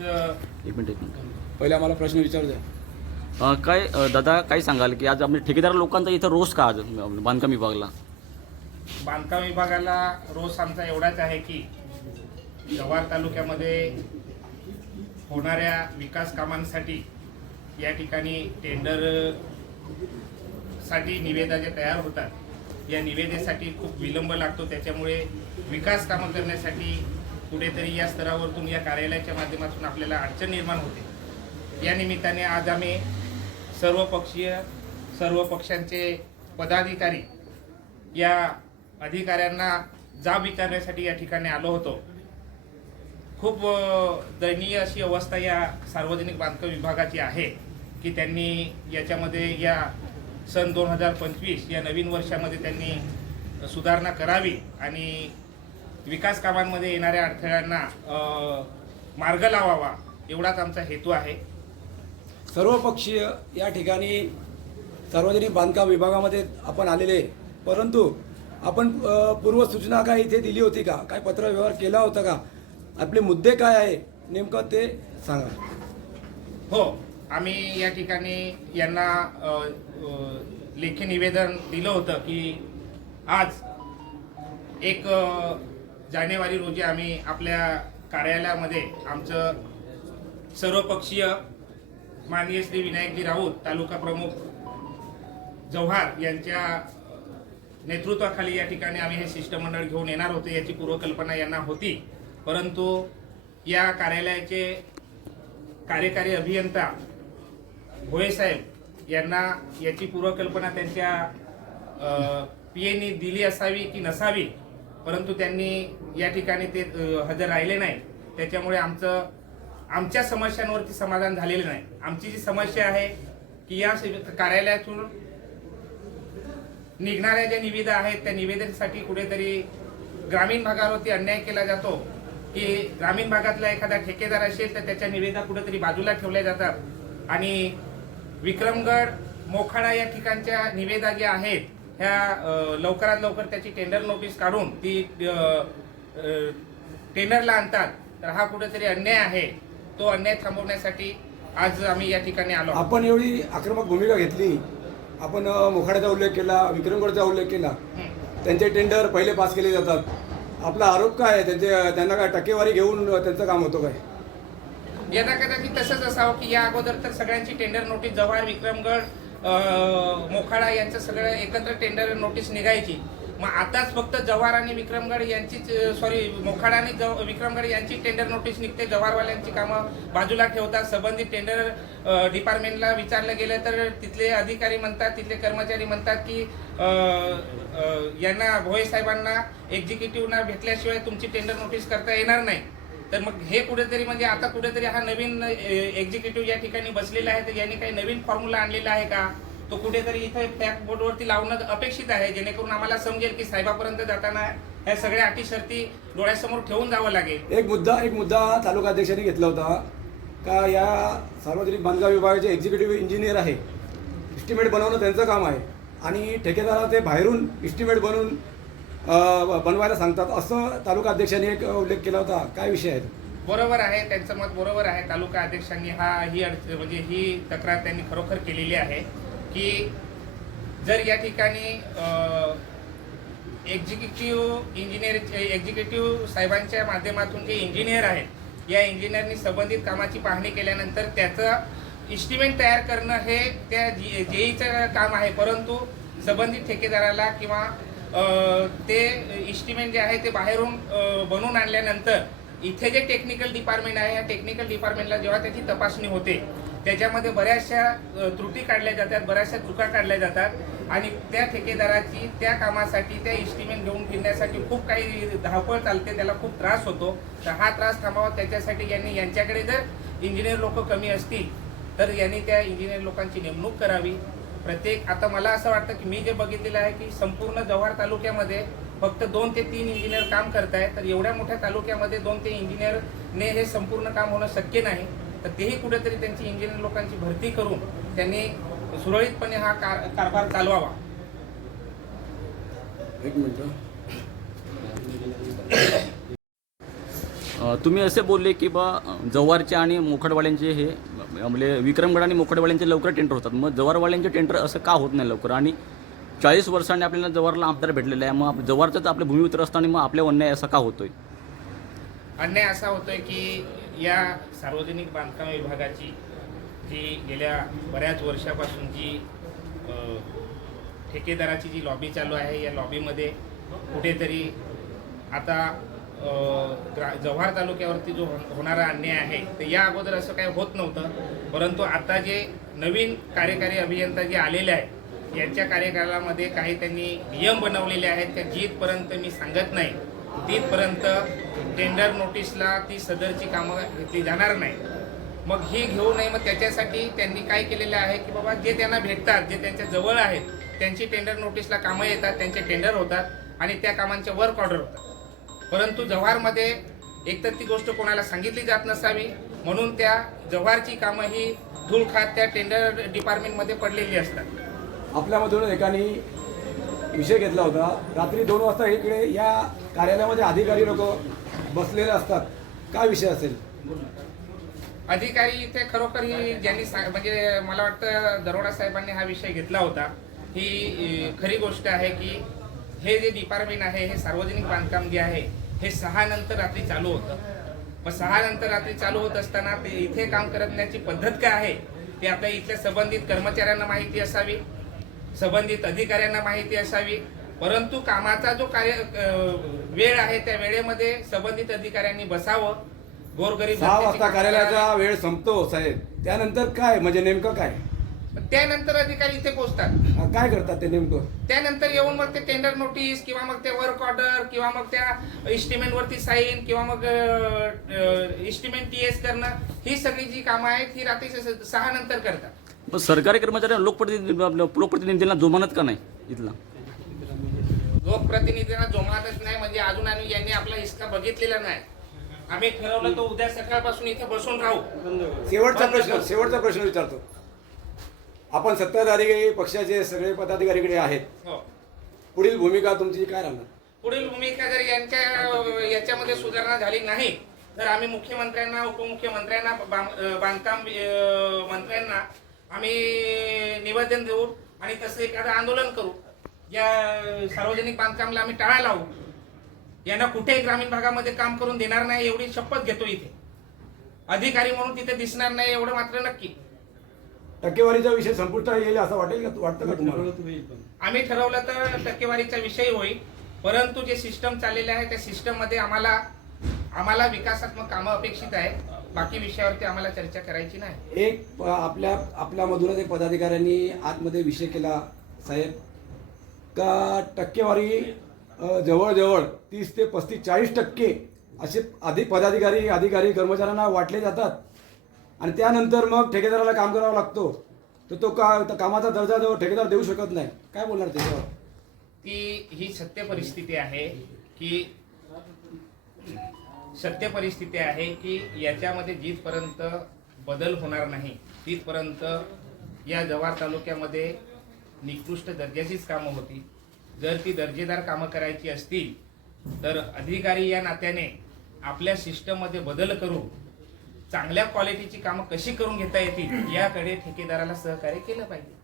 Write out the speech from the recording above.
एक मिनिट एक मिनिट. पहिले आम्हाला प्रश्न विचारू द्या. अ, काय अ, दादा काय सांगाल की आज आपल्या ठेकेदार लोकांचा इथं रोष का आज बांधकाम विभागला? बांधकाम विभागाला रोष आमचा एवढाच आहे की जव्हार तालुक्यामध्ये होणाऱ्या विकास कामांसाठी या ठिकाणी टेंडरसाठी निवेदा जे तयार होतात. या निवेदेसाठी खूप विलंब लागतो. त्याच्यामुळे विकास कामं करण्यासाठी कुठेतरी या स्तरावरतून या कार्यालयाच्या माध्यमातून आपल्याला अडचण निर्माण होते. या निमित्ताने आज आम्ही सर्व पक्षीय सर्व पक्षांचे पदाधिकारी या अधिकाऱ्यांना जाब विचारण्यासाठी या ठिकाणी आलो होतो. खूप दयनीय अशी अवस्था या सार्वजनिक बांधकाम विभागाची आहे की त्यांनी याच्यामध्ये या सन दोन हजार पंचवीस या नवीन वर्षामध्ये त्यांनी सुधारणा करावी आणि विकास कामांमध्ये येणाऱ्या अडथळ्यांना मार्ग लावावा एवढाच आमचा हेतू आहे. सर्व पक्षीय या ठिकाणी सार्वजनिक बांधकाम विभागामध्ये आपण आलेले. परंतु आपण पूर्वसूचना काय इथे दिली होती का? काय पत्रव्यवहार केला होता का? आपले मुद्दे काय आहे? नेमकं ते सांगा. हो आम्ही या ठिकाणी यांना लेखी निवेदन दिलं होतं की आज एक जानेवारी रोजी आम्ही आपल्या कार्यालयामध्ये आमचं सर्वपक्षीय माननीय श्री विनायकजी राऊत तालुका प्रमुख जव्हार यांच्या नेतृत्वाखाली या ठिकाणी आम्ही हे शिष्टमंडळ घेऊन येणार होते याची पूर्वकल्पना यांना होती. परंतु या कार्यालयाचे कार्यकारी अभियंता भोये साहेब यांना याची पूर्वकल्पना त्यांच्या पी एनी दिली असावी की नसावी परंतु त्यांनी या ठिकाणी ते हजर राहिले नाही त्याच्यामुळे आमचं आमच्या समस्यांवरती समाधान झालेलं नाही. आमची जी समस्या आहे की या कार्यालयातून निघणाऱ्या ज्या निविदा आहेत त्या निवेदनासाठी कुठेतरी ग्रामीण भागावरती अन्याय केला जातो की ग्रामीण भागातला एखादा ठेकेदार असेल तर त्याच्या निवेदा कुठेतरी बाजूला ठेवल्या जातात. आणि विक्रमगड मोखाडा या ठिकाणच्या निवेदा ज्या आहेत ह्या लवकरात लवकर त्याची टेंडर नोटीस काढून ती टेंडरला आणतात. तर हा कुठेतरी अन्याय आहे. तो अन्याय थांबवण्यासाठी आज आम्ही या ठिकाणी आलो. आपण एवढी आक्रमक भूमिका घेतली. आपण मोखाड्याचा उल्लेख केला विक्रमगडचा उल्लेख केला. त्यांचे टेंडर पहिले पास केले जातात. आपला आरोप काय आहे? त्यांचे त्यांना काय टक्केवारी घेऊन त्यांचं काम होतं काय? यदा कदाचित तसंच असावं की या अगोदर तर सगळ्यांची टेंडर नोटीस जव्हार विक्रमगड मोखाडा यांचं सगळं एकत्र टेंडर नोटीस निघायची. मग आताच फक्त जव्हार आणि विक्रमगड यांचीच सॉरी मोखाडा आणि जव- विक्रमगड यांची टेंडर नोटीस निघते. जव्हारवाल्यांची कामं बाजूला ठेवतात. संबंधित टेंडर डिपार्टमेंटला विचारलं गेलं तर तिथले अधिकारी म्हणतात तिथले कर्मचारी म्हणतात की यांना भोये साहेबांना एक्झिक्युटिव्हना भेटल्याशिवाय तुमची टेंडर नोटीस करता येणार नाही. तर मग हे कुठेतरी म्हणजे आता कुठेतरी हा नवीन एक्झिक्युटिव्ह या ठिकाणी बसलेला आहे. तर यांनी काही नवीन फॉर्म्युला आणलेला आहे का? तो कुठेतरी इथे फॅक्ट बोर्डवरती लावणं अपेक्षित आहे जेणेकरून आम्हाला समजेल की साहेबापर्यंत जाताना ह्या सगळ्या अटी शर्ती डोळ्यासमोर ठेवून जावं लागेल. एक मुद्दा एक मुद्दा तालुका अध्यक्षांनी घेतला होता का या सार्वजनिक बांधकाम विभागाचे एक्झिक्युटिव्ह इंजिनियर आहे इस्टिमेट बनवणं त्यांचं काम आहे आणि ठेकेदाराला ते बाहेरून इस्टिमेट बनवून बनवायला सांगतात असं तालुका अध्यक्षांनी एक उल्लेख केला होता. काय विषय आहे? बरोबर आहे त्यांचं मत बरोबर आहे. तालुका अध्यक्षांनी हा ही अडचण म्हणजे ही तक्रार त्यांनी खरोखर केलेली आहे. की जर या ठिकाणी एक्झिक्युटिव्ह इंजिनियर एक्झिक्युटिव्ह साहेबांच्या माध्यमातून जे इंजिनियर आहेत या इंजिनियरनी संबंधित कामाची पाहणी केल्यानंतर त्याचं इस्टिमेट तयार करणं हे त्या जी जेईचं काम आहे. परंतु संबंधित ठेकेदाराला किंवा ते इस्टिमेट जे आहे ते बाहेरून बनवून आणल्यानंतर इथे जे टेक्निकल डिपार्टमेंट आहे या टेक्निकल डिपार्टमेंटला जेव्हा त्याची तपासणी होते त्याच्यामध्ये बऱ्याचशा त्रुटी काढल्या जातात बऱ्याचशा चुका काढल्या जातात. आणि त्या ठेकेदाराची त्या कामासाठी त्या इस्टिमेट घेऊन फिरण्यासाठी खूप काही धावपळ चालते त्याला खूप त्रास होतो. तर हा त्रास थांबावा त्याच्यासाठी यांनी यांच्याकडे जर इंजिनियर लोक कमी असतील तर यांनी त्या इंजिनियर लोकांची नेमणूक करावी. प्रत्येक आता मला असं वाटतं की मी जे बघितलेलं आहे की संपूर्ण जव्हार तालुक्यामध्ये फक्त दोन ते तीन इंजिनियर काम करतायत तर एवढ्या मोठ्या तालुक्यामध्ये दोन ते इंजिनियरने हे संपूर्ण काम होणं शक्य नाही. तर तेही कुठेतरी त्यांची इंजिनियर लोकांची भरती करून त्यांनी सुरळीतपणे हा कार कारभार चालवावा. एक मिनटं तुम्ही असे बोलले की बा जव्हारचे आणि मोखडवाड्यांचे हे म्हणजे विक्रमगड आणि मोखडवाड्यांचे लवकर टेंडर होतात. मग जव्हारवाड्यांचे टेंडर असं का होत नाही लवकर? आणि चाळीस वर्षांनी आपल्याला जव्हारला आमदार भेटलेला आहे. मग आप- जव्हारचं तर आपल्या भूमीवर असताना मग आपल्या अन्याय असा का होतोय? अन्याय असा होतोय की या सार्वजनिक बांधकाम विभागाची जी गेल्या बऱ्याच वर्षापासून जी ठेकेदाराची जी लॉबी चालू आहे या लॉबीमध्ये कुठेतरी आता ग्रा जव्हार तालुक्यावरती जो हो- होणारा अन्याय आहे तर या अगोदर असं काही होत नव्हतं. परंतु आता जे नवीन कार्यकारी अभियंता जे आलेले आहेत यांच्या कार्यकालामध्ये काही त्यांनी नियम बनवलेले आहेत त्या जिथपर्यंत मी सांगत नाही. तिथपर्यंत टेंडर नोटीसला ती सदरची कामं घेतली जाणार नाही. मग ही घेऊ नये मग त्याच्यासाठी त्यांनी काय केलेलं आहे की बाबा जे त्यांना भेटतात जे त्यांच्या जवळ आहेत त्यांची टेंडर नोटीसला कामं येतात त्यांचे टेंडर होतात आणि त्या कामांच्या वर्क ऑर्डर होतात. परंतु जव्हारमध्ये एकतर ती गोष्ट कोणाला सांगितली जात नसावी म्हणून त्या जव्हारची कामं ही धूळ खात त्या टेंडर डिपार्टमेंटमध्ये पडलेली असतात. आपल्यामधून एकाने विषय घेतला होता. रात्री दोन वाजता इकडे या कार्यालयामध्ये अधिकारी लोक बसलेले असतात. काय विषय असेल? अधिकारी इथे खरोखर ही ज्यांनी म्हणजे मला वाटतं दरोडा साहेबांनी हा विषय घेतला होता. ही खरी गोष्ट आहे की हे जे डिपार्टमेंट आहे हे सार्वजनिक बांधकाम जे आहे हे सहा नंतर रात्री चालू होतं. मग सहा नंतर रात्री चालू होत असताना ते इथे काम करण्याची पद्धत काय आहे? ते आता इथल्या संबंधित कर्मचाऱ्यांना माहिती असावी. संबंधित अधिकाऱ्यांना माहिती असावी. परंतु कामाचा जो कार्य वेळ आहे त्या वेळेमध्ये संबंधित अधिकाऱ्यांनी बसावं. गोरगरीब सहा वाजता कार्यालयाचा. वेळ संपतो साहेब. त्यानंतर काय? म्हणजे नेमकं काय? त्यानंतर अधिकारी इथे पोहोचतात. काय करतात ते नेमकं? त्यानंतर येऊन मग ते टेंडर नोटीस किंवा मग ते वर्क ऑर्डर किंवा मग त्या इस्टिमेंट वरती साईन किंवा मग इस्टिमेंट टी एस करणं ही सगळी जी कामं आहेत ही रात्री सहा नंतर करतात. मग सरकारी कर्मचाऱ्यांना लोकप्रतिनिधी लोकप्रतिनिधींना जुमानत का नाही इथला? लोकप्रतिनिधींना जोमानच नाही म्हणजे अजून आणि यांनी आपला हिसका बघितलेला नाही. आम्ही ठरवलं तो उद्या सकाळपासून इथे बसून राहू. शेवटचा प्रश्न शेवटचा प्रश्न विचारतो. आपण सत्ताधारी पक्षाचे सगळे पदाधिकारीकडे आहेत. हो. पुढील भूमिका तुमची काय राहणार? पुढील भूमिका जर यांच्या याच्यामध्ये सुधारणा झाली नाही तर आम्ही मुख्यमंत्र्यांना उपमुख्यमंत्र्यांना बांधकाम मंत्र्यांना आम्ही निवेदन देऊ आणि तसं एखादं आंदोलन करू. या सार्वजनिक बांधकामला आम्ही टाळा लावू. यांना कुठेही ग्रामीण भागामध्ये काम करून देणार नाही एवढी शपथ घेतो इथे. अधिकारी म्हणून तिथे दिसणार नाही एवढं मात्र नक्की. टक्केवारीचा विषय संपुष्टात येईल असं वाटेल का? वाटतं का तुम्हाला? आम्ही ठरवलं तर टक्केवारीचा विषय होईल. परंतु जे सिस्टम चाललेले आहे त्या सिस्टममध्ये आम्हाला आम्हाला विकासात्मक कामं अपेक्षित आहे बाकी विषयावरती आम्हाला चर्चा करायची नाही. एक आपल्या आपल्यामधूनच एक पदाधिकाऱ्यांनी आतमध्ये विषय केला साहेब. का टक्केवारी जवळजवळ तीस ते पस्तीस चाळीस टक्के असे अधिक पदाधिकारी अधिकारी कर्मचाऱ्यांना वाटले जातात. आणि त्यानंतर मग ठेकेदाराला काम करावं लागतो. तर तो का तर कामाचा दर्जा जो ठेकेदार देऊ शकत नाही. काय बोलणार त्याच्यावर? ती ही सत्य परिस्थिती आहे की सत्य परिस्थिती आहे की याच्यामध्ये जिथपर्यंत बदल होणार नाही तिथपर्यंत या जव्हार तालुक्यामध्ये निकृष्ट दर्जाचीच कामं होती. जर ती दर्जेदार कामं करायची असतील तर अधिकारी या नात्याने आपल्या सिस्टममध्ये बदल करून चांगल्या क्वालिटीची कामं कशी करून घेता येतील याकडे ठेकेदाराला सहकार्य केलं पाहिजे.